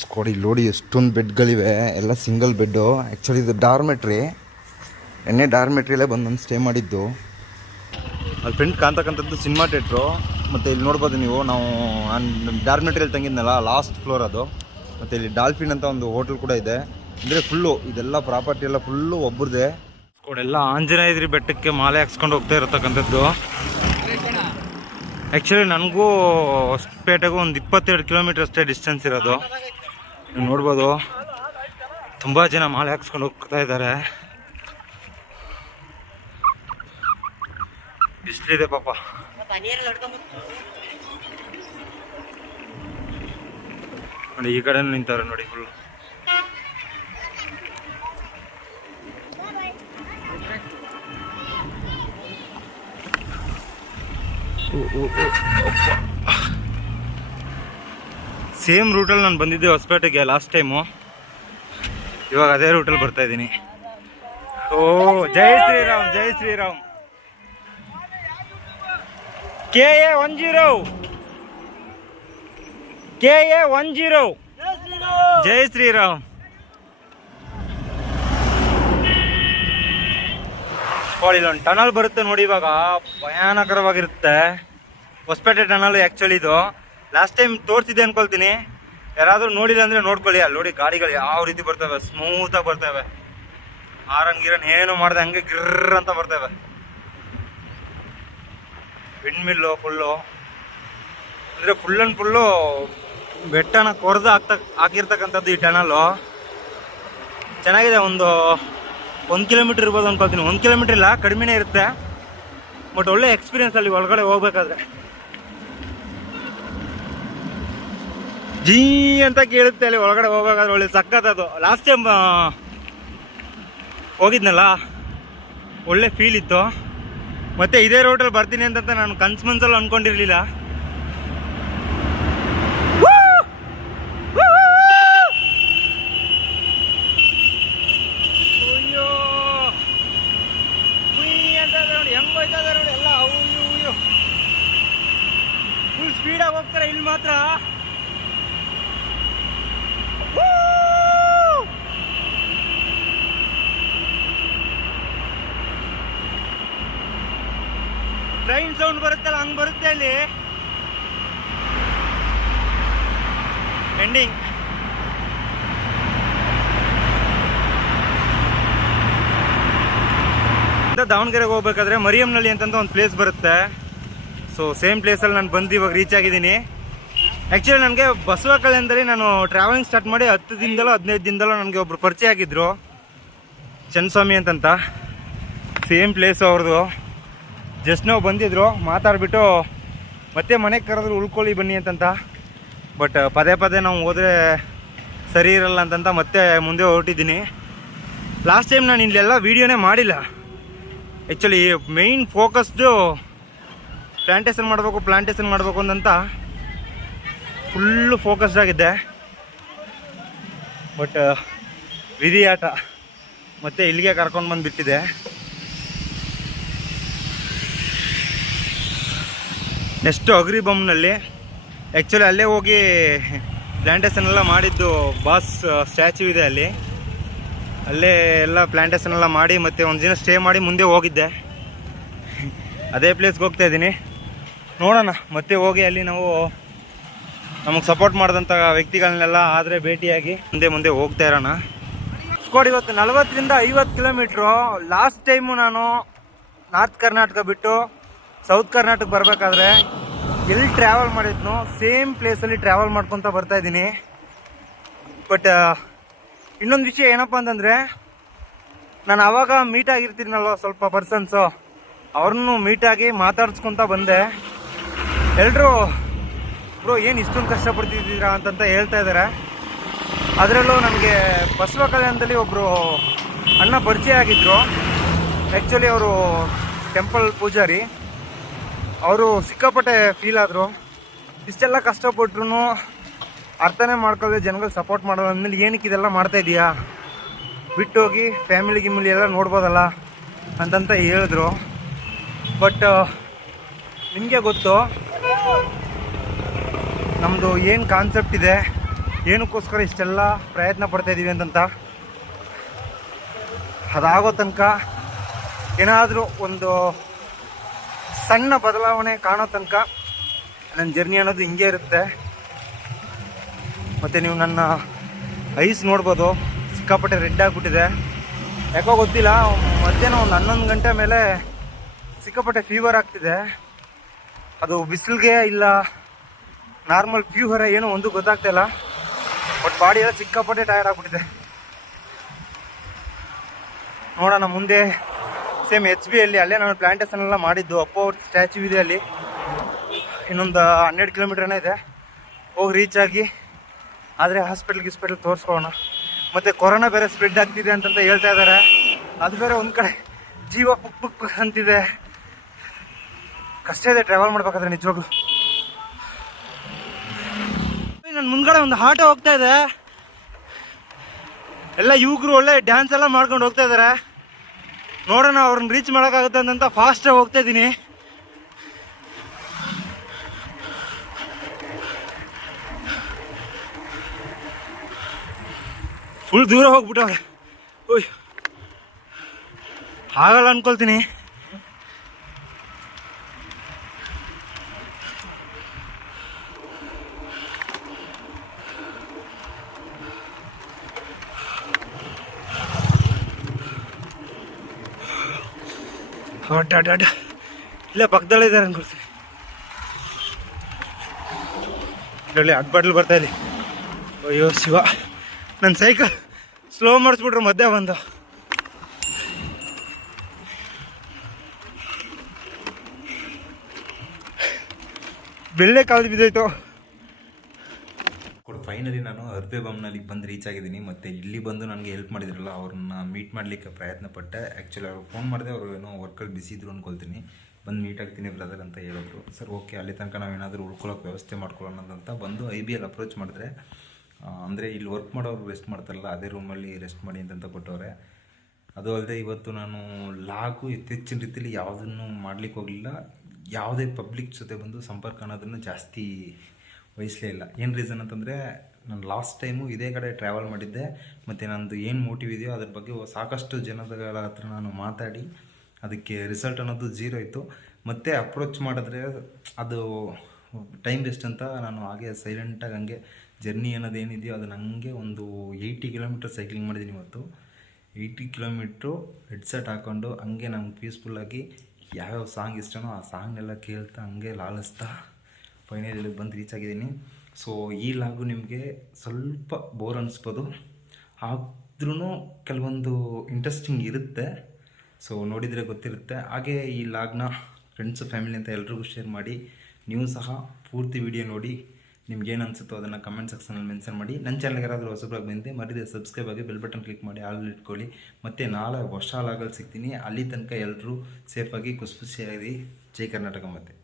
ಸ್ಕೋಡಿ ನೋಡಿ ಎಷ್ಟೊಂದು ಬೆಡ್ಗಳಿವೆ, ಎಲ್ಲ ಸಿಂಗಲ್ ಬೆಡ್ಡು. ಆ್ಯಕ್ಚುಲಿ ಇದು ಡಾರ್ಮೆಟ್ರಿ, ಡಾರ್ಮೆಟ್ರಿಯಲ್ಲೇ ಬಂದು ನಾನು ಸ್ಟೇ ಮಾಡಿದ್ದು. ಅಲ್ಲಿ ಫ್ರೆಂಡ್ ಕಾಣ್ತಕ್ಕಂಥದ್ದು ಸಿನಿಮಾ ಥಿಯೇಟ್ರು. ಮತ್ತು ಇಲ್ಲಿ ನೋಡ್ಬೋದು ನೀವು, ನಾವು ಡಾರ್ಮೆಟ್ರಿಯಲ್ಲಿ ತಂಗಿದ್ನಲ್ಲ, ಲಾಸ್ಟ್ ಫ್ಲೋರ್ ಅದು. ಮತ್ತು ಇಲ್ಲಿ ಡಾಲ್ಫಿನ್ ಅಂತ ಒಂದು ಹೋಟೆಲ್ ಕೂಡ ಇದೆ. ಅಂದರೆ ಫುಲ್ಲು ಇದೆಲ್ಲ ಪ್ರಾಪರ್ಟಿ ಎಲ್ಲ ಫುಲ್ಲು ಒಬ್ಬರದೇ. ಎಲ್ಲ ಆಂಜನೇಯದ್ರಿ ಬೆಟ್ಟಕ್ಕೆ ಮಾಲೆ ಹಾಕ್ಸ್ಕೊಂಡು ಹೋಗ್ತಾ ಇರತಕ್ಕಂಥದ್ದು. ಆ್ಯಕ್ಚುಲಿ ನನಗೂ ಹೊಸಪೇಟೆಗೂ ಒಂದು 22 ಕಿಲೋಮೀಟರ್ ಅಷ್ಟೇ ಡಿಸ್ಟೆನ್ಸ್ ಇರೋದು. ನೀವು ನೋಡ್ಬೋದು ತುಂಬ ಜನ ಮಾಲೆ ಹಾಕ್ಸ್ಕೊಂಡು ಹೋಗ್ತಾ ಇದ್ದಾರೆ. ಬಿಸಿಲಿದೆ ಪಾಪ. ನೋಡಿ ಈ ಕಡೆ ನಿಂತಾರೆ ನೋಡಿ ಫುಲ್. ಸೇಮ್ ರೂಟಲ್ಲಿ ನಾನು ಬಂದಿದ್ದೆ ಹೊಸಪೇಟೆಗೆ ಲಾಸ್ಟ್ ಟೈಮು. ಇವಾಗ ಅದೇ ರೂಟಲ್ಲಿ ಬರ್ತಾ ಇದ್ದೀನಿ. ಓ ಜೈ ಶ್ರೀರಾಮ್, ಜೈ ಶ್ರೀರಾಮ್. KA10 KA10 ಜೈ ಶ್ರೀರಾಮ್. ಇಲ್ಲೊಂದು ಟನಲ್ ಬರುತ್ತೆ ನೋಡಿ, ಇವಾಗ ಭಯಾನಕರವಾಗಿರುತ್ತೆ. ಹೊಸಪೇಟೆ ಟನಲ್ ಆ್ಯಕ್ಚುಲಿ ಇದು ಲಾಸ್ಟ್ ಟೈಮ್ ತೋರಿಸಿದೆ ಅನ್ಕೊಳ್ತೀನಿ. ಯಾರಾದರೂ ನೋಡಿಲ್ಲ ಅಂದರೆ ನೋಡ್ಕೊಳ್ಳಿ. ಅಲ್ಲಿ ನೋಡಿ ಗಾಡಿಗಳು ಯಾವ ರೀತಿ ಬರ್ತವೆ, ಸ್ಮೂತಾಗಿ ಬರ್ತವೆ. ಆರನ್ ಗಿರನ್ ಏನು ಮಾಡಿದೆ ಹಂಗೆ ಗಿರ್ರ್ ಅಂತ ಬರ್ತವೆ. ವಿಂಡ್ ಮಿಲ್ಲು ಫುಲ್ಲು, ಅಂದರೆ ಫುಲ್ ಆ್ಯಂಡ್ ಫುಲ್ಲು ಬೆಟ್ಟನ ಕೊರೆದು ಹಾಕಿರ್ತಕ್ಕಂಥದ್ದು ಈ ಟನಲ್ಲು. ಚೆನ್ನಾಗಿದೆ. ಒಂದು 1 ಕಿಲೋಮೀಟ್ರ್ ಇರ್ಬೋದು ಅನ್ಕೊಳ್ತೀನಿ. 1 ಕಿಲೋಮೀಟ್ರ್ ಇಲ್ಲ, ಕಡಿಮೆನೇ ಇರುತ್ತೆ. ಬಟ್ ಒಳ್ಳೆ ಎಕ್ಸ್ಪೀರಿಯನ್ಸ್ ಅಲ್ಲಿ ಒಳಗಡೆ ಹೋಗ್ಬೇಕಾದ್ರೆ. ಜೀ ಅಂತ ಕೇಳುತ್ತೆ ಅಲ್ಲಿ ಒಳಗಡೆ ಹೋಗ್ಬೇಕಾದ್ರೆ, ಒಳ್ಳೆ ಸಕ್ಕತ್ತದು. ಲಾಸ್ಟ್ ಟೈಮ್ ಹೋಗಿದ್ನಲ್ಲ, ಒಳ್ಳೆ ಫೀಲ್ ಇತ್ತು. ಮತ್ತೆ ಇದೇ ರೋಡಲ್ಲಿ ಬರ್ತೀನಿ ಅಂತ ನಾನು ಕನ್ಸು ಮನ್ಸಲ್ಲಿ ಅಂದ್ಕೊಂಡಿರಲಿಲ್ಲ. ಫುಲ್ ಸ್ಪೀಡಾಗಿ ಹೋಗ್ತಾರೆ ಇಲ್ಲಿ ಮಾತ್ರ. ಟ್ರೈನ್ ಸೌಂಡ್ ಬರುತ್ತಲ್ಲ ಹಂಗ್ ಬರುತ್ತೆ ಅಲ್ಲಿ. ಎಂಡಿಂಗ್. ದಾವಣಗೆರೆಗೆ ಹೋಗ್ಬೇಕಾದ್ರೆ ಮರಿಯಮ್ನಳ್ಳಿ ಅಂತಂತ ಒಂದು ಪ್ಲೇಸ್ ಬರುತ್ತೆ. ಸೊ ಸೇಮ್ ಪ್ಲೇಸಲ್ಲಿ ನಾನು ಬಂದು ಇವಾಗ ರೀಚ್ ಆಗಿದ್ದೀನಿ. ಆ್ಯಕ್ಚುಲಿ ನನಗೆ ಬಸವಕಲ್ಯಾಣದಲ್ಲಿ ನಾನು ಟ್ರಾವೆಲಿಂಗ್ ಸ್ಟಾರ್ಟ್ ಮಾಡಿ 10 ದಿನದಲ್ಲೋ 15 ದಿನದಲ್ಲೋ ನನಗೆ ಒಬ್ಬರು ಪರಿಚಯ ಆಗಿದ್ದರು, ಚನ್ನಸ್ವಾಮಿ ಅಂತಂತ. ಸೇಮ್ ಪ್ಲೇಸು ಅವ್ರದ್ದು. ಜಸ್ಟ್ ನಾವು ಬಂದಿದ್ರು, ಮಾತಾಡ್ಬಿಟ್ಟು ಮತ್ತೆ ಮನೆಗೆ ಕರೆದ್ರು ಉಳ್ಕೊಳ್ಳಿ ಬನ್ನಿ ಅಂತಂತ. ಬಟ್ ಪದೇ ಪದೇ ನಾವು ಹೋದರೆ ಸರಿ ಇರಲ್ಲ ಅಂತಂತ ಮತ್ತೆ ಮುಂದೆ ಹೊರಟಿದ್ದೀನಿ. ಲಾಸ್ಟ್ ಟೈಮ್ ನಾನು ಇಲ್ಲೆಲ್ಲ ವೀಡಿಯೋನೇ ಮಾಡಿಲ್ಲ. ಆ್ಯಕ್ಚುಲಿ ಮೇಯ್ನ್ ಫೋಕಸ್ಡು ಪ್ಲಾಂಟೇಶನ್ ಮಾಡಬೇಕು ಅಂತ ಫುಲ್ಲು ಫೋಕಸ್ಡ್ ಆಗಿದ್ದೆ. ಬಟ್ ವಿಧಿ ಆಟ ಮತ್ತೆ ಇಲ್ಲಿಗೆ ಕರ್ಕೊಂಡು ಬಂದು ಬಿಟ್ಟಿದೆ. ನೆಕ್ಸ್ಟು ಅಗ್ರಿಬೊಮ್ನಲ್ಲಿ ಆ್ಯಕ್ಚುಲಿ ಅಲ್ಲೇ ಹೋಗಿ ಪ್ಲಾಂಟೇಶನ್ ಎಲ್ಲ ಮಾಡಿದ್ದು ಬಾಸ್ ಸ್ಟ್ಯಾಚ್ಯೂ ಇದೆ ಅಲ್ಲಿ. ಅಲ್ಲೇ ಎಲ್ಲ ಪ್ಲಾಂಟೇಶನ್ ಎಲ್ಲ ಮಾಡಿ ಮತ್ತೆ ಒಂದು ದಿನ ಸ್ಟೇ ಮಾಡಿ ಮುಂದೆ ಹೋಗಿದ್ದೆ. ಅದೇ ಪ್ಲೇಸ್ಗೆ ಹೋಗ್ತಾ ಇದ್ದೀನಿ. ನೋಡೋಣ ಮತ್ತೆ ಹೋಗಿ ಅಲ್ಲಿ ನಾವು ನಮಗೆ ಸಪೋರ್ಟ್ ಮಾಡಿದಂಥ ವ್ಯಕ್ತಿಗಳನ್ನೆಲ್ಲ ಆದರೆ ಭೇಟಿಯಾಗಿ ಮುಂದೆ ಹೋಗ್ತಾ ಇರೋಣ. ಸ್ಕೋಡ್ ಇವತ್ತು 40ರಿಂದ 50 ಕಿಲೋಮೀಟ್ರು. ಲಾಸ್ಟ್ ಟೈಮು ನಾನು ನಾರ್ತ್ ಕರ್ನಾಟಕ ಬಿಟ್ಟು ಸೌತ್ ಕರ್ನಾಟಕ ಬರಬೇಕಾದ್ರೆ ಎಲ್ಲಿ ಟ್ರಾವೆಲ್ ಮಾಡಿದ್ನೋ ಸೇಮ್ ಪ್ಲೇಸಲ್ಲಿ ಟ್ರಾವೆಲ್ ಮಾಡ್ಕೊತ ಬರ್ತಾಯಿದ್ದೀನಿ. ಬಟ್ ಇನ್ನೊಂದು ವಿಷಯ ಏನಪ್ಪ ಅಂತಂದರೆ, ನಾನು ಆವಾಗ ಮೀಟ್ ಆಗಿರ್ತೀನಲ್ವ ಸ್ವಲ್ಪ ಪರ್ಸನ್ಸು, ಅವ್ರನ್ನೂ ಮೀಟಾಗಿ ಮಾತಾಡ್ಸ್ಕೊತ ಬಂದೆ. ಎಲ್ಲರೂ ಬ್ರೋ ಏನು ಇಷ್ಟೊಂದು ಕಷ್ಟಪಡ್ತಿದ್ದೀರಾ ಅಂತಂತ ಹೇಳ್ತಾ ಇದ್ದಾರೆ. ಅದರಲ್ಲೂ ನನಗೆ ಬಸವ ಕಲ್ಯಾಣದಲ್ಲಿ ಒಬ್ಬರು ಅಣ್ಣ ಪರಿಚಯ ಆಗಿದ್ದರು. ಆ್ಯಕ್ಚುಲಿ ಅವರು ಟೆಂಪಲ್ ಪೂಜಾರಿ. ಅವರು ಸಿಕ್ಕಾಪಟ್ಟೆ ಫೀಲ್ ಆದರು. ಇಷ್ಟೆಲ್ಲ ಕಷ್ಟಪಟ್ರು ಅರ್ಥನೇ ಮಾಡ್ಕೊಳ್ಳಿ, ಜನಗಳು ಸಪೋರ್ಟ್ ಮಾಡೋದು ಅಂದಮೇಲೆ ಏನಕ್ಕೆ ಇದೆಲ್ಲ ಮಾಡ್ತಾಯಿದ್ದೀಯಾ, ಬಿಟ್ಟೋಗಿ ಫ್ಯಾಮಿಲಿ ಎಲ್ಲ ನೋಡ್ಬೋದಲ್ಲ ಅಂತಂತ ಹೇಳಿದ್ರು. ಬಟ್ ನಿಮಗೆ ಗೊತ್ತು ನಮ್ಮದು ಏನು ಕಾನ್ಸೆಪ್ಟ್ ಇದೆ, ಏನಕ್ಕೋಸ್ಕರ ಇಷ್ಟೆಲ್ಲ ಪ್ರಯತ್ನ ಪಡ್ತಾಯಿದ್ದೀವಿ ಅಂತಂತ ಅದಾಗೋ ತನಕ ಏನಾದರೂ ಒಂದು ಸಣ್ಣ ಬದಲಾವಣೆ ಕಾಣೋ ತನಕ ನನ್ನ ಜರ್ನಿ ಅನ್ನೋದು ಹಿಂಗೆ ಇರುತ್ತೆ. ಮತ್ತು ನೀವು ನನ್ನ ಐಸ್ ನೋಡ್ಬೋದು, ಸಿಕ್ಕಾಪಟ್ಟೆ ರೆಡ್ ಆಗಿಬಿಟ್ಟಿದೆ. ಯಾಕೋ ಗೊತ್ತಿಲ್ಲ, ಮಧ್ಯಾಹ್ನ ಒಂದು 11 ಗಂಟೆ ಮೇಲೆ ಸಿಕ್ಕಾಪಟ್ಟೆ ಫೀವರ್ ಆಗ್ತಿದೆ. ಅದು ಬಿಸಿಲಿಗೆ ಇಲ್ಲ ನಾರ್ಮಲ್ ಫೀವರ್ ಏನೋ ಒಂದು ಗೊತ್ತಾಗ್ತಾಯಿಲ್ಲ. ಬಟ್ ಬಾಡಿ ಎಲ್ಲ ಸಿಕ್ಕಾಪಟ್ಟೆ ಟಯರ್ಡ್ ಆಗಿಬಿಟ್ಟಿದೆ. ನೋಡೋಣ ಮುಂದೆ ಸೇಮ್ HB ಅಲ್ಲಿ ಅಲ್ಲೇ ನಾನು ಪ್ಲಾಂಟೇಶನ್ ಎಲ್ಲ ಮಾಡಿದ್ದು. ಅಪ್ಪೋ ಸ್ಟ್ಯಾಚ್ಯೂ ಇದೆ ಅಲ್ಲಿ, ಇನ್ನೊಂದು 12 ಕಿಲೋಮೀಟ್ರನೇ ಇದೆ. ಹೋಗಿ ರೀಚ್ ಆಗಿ ಆದರೆ ಹಾಸ್ಪಿಟ್ಲ್ ತೋರಿಸ್ಕೊಳ್ಳೋಣ. ಮತ್ತು ಕೊರೋನಾ ಬೇರೆ ಸ್ಪ್ರೆಡ್ ಆಗ್ತಿದೆ ಅಂತಂತ ಹೇಳ್ತಾ ಇದ್ದಾರೆ. ಅದು ಬೇರೆ ಒಂದು ಕಡೆ ಜೀವ ಪುಕ್ ಅಂತಿದೆ. ಕಷ್ಟ ಇದೆ ಟ್ರಾವೆಲ್ ಮಾಡ್ಬೇಕಾದ್ರೆ ನಿಜವಾಗ್ಲು. ನನ್ನ ಮುಂದ್ಗಡೆ ಒಂದು ಆಟೋ ಹೋಗ್ತಾ ಇದೆ. ಎಲ್ಲ ಯುವಕರು ಒಳ್ಳೆ ಡ್ಯಾನ್ಸ್ ಎಲ್ಲ ಮಾಡ್ಕೊಂಡು ಹೋಗ್ತಾ ಇದ್ದಾರೆ. ನೋಡೋಣ ಅವ್ರನ್ನ ರೀಚ್ ಮಾಡೋಕ್ಕಾಗುತ್ತೆ ಅಂತ ಫಾಸ್ಟಾಗಿ ಹೋಗ್ತಾ ಇದ್ದೀನಿ. ಫುಲ್ ದೂರ ಹೋಗ್ಬಿಟ್ಟವ್ರೆ. ಓಯ್ ಆಗಲ್ಲ ಅನ್ಕೊಳ್ತೀನಿ. ಇಲ್ಲೇ ಪಕ್ಕದಲ್ಲೇ ಇದ್ದಾರೆ ಅನ್ಕೊಳ್ತೀನಿ. ಇದರಲ್ಲಿ ಅಡ್ಬಾಟ್ಲು ಬರ್ತಾ ಇಲ್ಲಿ. ಅಯ್ಯೋ ಶಿವ, ನನ್ನ ಸೈಕಲ್ ಸ್ಲೋ ಮಾಡಿಸ್ಬಿಟ್ರು ಮಧ್ಯೆ ಬಂದು. ಬೆಳ್ಳೆ ಕಾಲು ಬಿದ್ದೋಯ್ತು. ಫೈನಲಿ ನಾನು ಅರ್ಬೆ ಬಮ್ನಲ್ಲಿ ಬಂದು ರೀಚ್ ಆಗಿದ್ದೀನಿ. ಮತ್ತು ಇಲ್ಲಿ ಬಂದು ನನಗೆ ಹೆಲ್ಪ್ ಮಾಡಿದ್ರಲ್ಲ ಅವ್ರನ್ನ ಮೀಟ್ ಮಾಡಲಿಕ್ಕೆ ಪ್ರಯತ್ನ ಪಟ್ಟೆ. ಆ್ಯಕ್ಚುಲಿ ಅವ್ರು ಫೋನ್ ಮಾಡಿದೆ, ಅವರು ಏನೋ ವರ್ಕಲ್ಲಿ ಬಿಸಿ ಇದ್ರು ಅಂದ್ಕೊಳ್ತೀನಿ. ಬಂದು ಮೀಟ್ ಆಗ್ತೀನಿ ಬ್ರದರ್ ಅಂತ ಹೇಳಿದ್ರು. ಸರ್ ಓಕೆ, ಅಲ್ಲಿ ತನಕ ನಾವೇನಾದರೂ ಉಳ್ಕೊಳ್ಳೋಕೆ ವ್ಯವಸ್ಥೆ ಮಾಡ್ಕೊಳ್ಳೋಣ ಅಂತ ಬಂದು IBL ಅಪ್ರೋಚ್ ಮಾಡಿದ್ರೆ, ಅಂದರೆ ಇಲ್ಲಿ ವರ್ಕ್ ಮಾಡೋರು ರೆಸ್ಟ್ ಮಾಡ್ತಾರಲ್ಲ ಅದೇ ರೂಮಲ್ಲಿ ರೆಸ್ಟ್ ಮಾಡಿ ಅಂತ ಕೊಟ್ಟವ್ರೆ. ಅದು ಅಲ್ಲದೆ ಇವತ್ತು ನಾನು ಲಾಗು ಹೆಚ್ಚಿನ ರೀತಿಯಲ್ಲಿ ಯಾವುದನ್ನು ಮಾಡಲಿಕ್ಕೆ ಹೋಗಲಿಲ್ಲ. ಯಾವುದೇ ಪಬ್ಲಿಕ್ ಜೊತೆ ಬಂದು ಸಂಪರ್ಕ ಅನ್ನೋದನ್ನು ಜಾಸ್ತಿ ವಹಿಸಲೇ ಇಲ್ಲ. ಏನು ರೀಸನ್ ಅಂತಂದರೆ, ನಾನು ಲಾಸ್ಟ್ ಟೈಮು ಇದೇ ಕಡೆ ಟ್ರಾವೆಲ್ ಮಾಡಿದ್ದೆ. ಮತ್ತು ನಂದು ಏನು ಮೋಟಿವ್ ಇದೆಯೋ ಅದ್ರ ಬಗ್ಗೆ ಸಾಕಷ್ಟು ಜನಗಳ ಹತ್ರ ನಾನು ಮಾತಾಡಿ ಅದಕ್ಕೆ ರಿಸಲ್ಟ್ ಅನ್ನೋದು 0 ಇತ್ತು. ಮತ್ತು ಅಪ್ರೋಚ್ ಮಾಡಿದ್ರೆ ಅದು ಟೈಮ್ ವೇಸ್ಟ್ ಅಂತ ನಾನು ಹಾಗೆ ಸೈಲೆಂಟಾಗಿ ಹಂಗೆ ಜರ್ನಿ ಅನ್ನೋದೇನಿದೆಯೋ ಅದು ನನಗೆ ಒಂದು 80 ಕಿಲೋಮೀಟರ್ ಸೈಕ್ಲಿಂಗ್ ಮಾಡಿದ್ದೀನಿ ಇವತ್ತು. 80 ಕಿಲೋಮೀಟ್ರು ಹೆಡ್ಸೆಟ್ ಹಾಕ್ಕೊಂಡು ಹಂಗೆ ನಂಗೆ ಪೀಸ್ಫುಲ್ಲಾಗಿ ಯಾವ್ಯಾವ ಸಾಂಗ್ ಇಷ್ಟನೋ ಆ ಸಾಂಗ್ನೆಲ್ಲ ಕೇಳ್ತಾ ಹಂಗೆ ಲಾಲಿಸ್ತಾ ಫೈನಲಿ ಬಂದು ರೀಚ್ ಆಗಿದ್ದೀನಿ. ಸೊ ಈ ಲಾಗು ನಿಮಗೆ ಸ್ವಲ್ಪ ಬೋರ್ ಅನ್ನಿಸ್ಬೋದು, ಆದ್ರೂ ಕೆಲವೊಂದು ಇಂಟ್ರೆಸ್ಟಿಂಗ್ ಇರುತ್ತೆ. ಸೊ ನೋಡಿದರೆ ಗೊತ್ತಿರುತ್ತೆ. ಹಾಗೆ ಈ ಲಾಗ್ನ ಫ್ರೆಂಡ್ಸು ಫ್ಯಾಮಿಲಿ ಅಂತ ಎಲ್ರಿಗೂ ಶೇರ್ ಮಾಡಿ. ನೀವು ಸಹ ಪೂರ್ತಿ ವಿಡಿಯೋ ನೋಡಿ ನಿಮ್ಗೇನು ಅನಿಸುತ್ತೋ ಅದನ್ನು ಕಮೆಂಟ್ ಸೆಕ್ಷನಲ್ಲಿ ಮೆನ್ಷನ್ ಮಾಡಿ. ನನ್ನ ಚಾನಲ್ಗೆ ಯಾರಾದರೂ ಹೊಸಬ್ರಾಗಿ ಬಂದಿದೆ ಮರಿದೆ ಸಬ್ಸ್ಕ್ರೈಬ್ ಆಗಿ ಬೆಲ್ ಬಟನ್ ಕ್ಲಿಕ್ ಮಾಡಿ ಆಲ್ ಇಟ್ಕೊಳ್ಳಿ. ಮತ್ತು ನಾಳೆ ಹೊಸ ಲಾಗಲ್ಲಿ ಸಿಗ್ತೀನಿ. ಅಲ್ಲಿ ತನಕ ಎಲ್ಲರೂ ಸೇಫಾಗಿ ಖುಷಿಯಾಗಿ ಜೈ ಕರ್ನಾಟಕ. ಮತ್ತೆ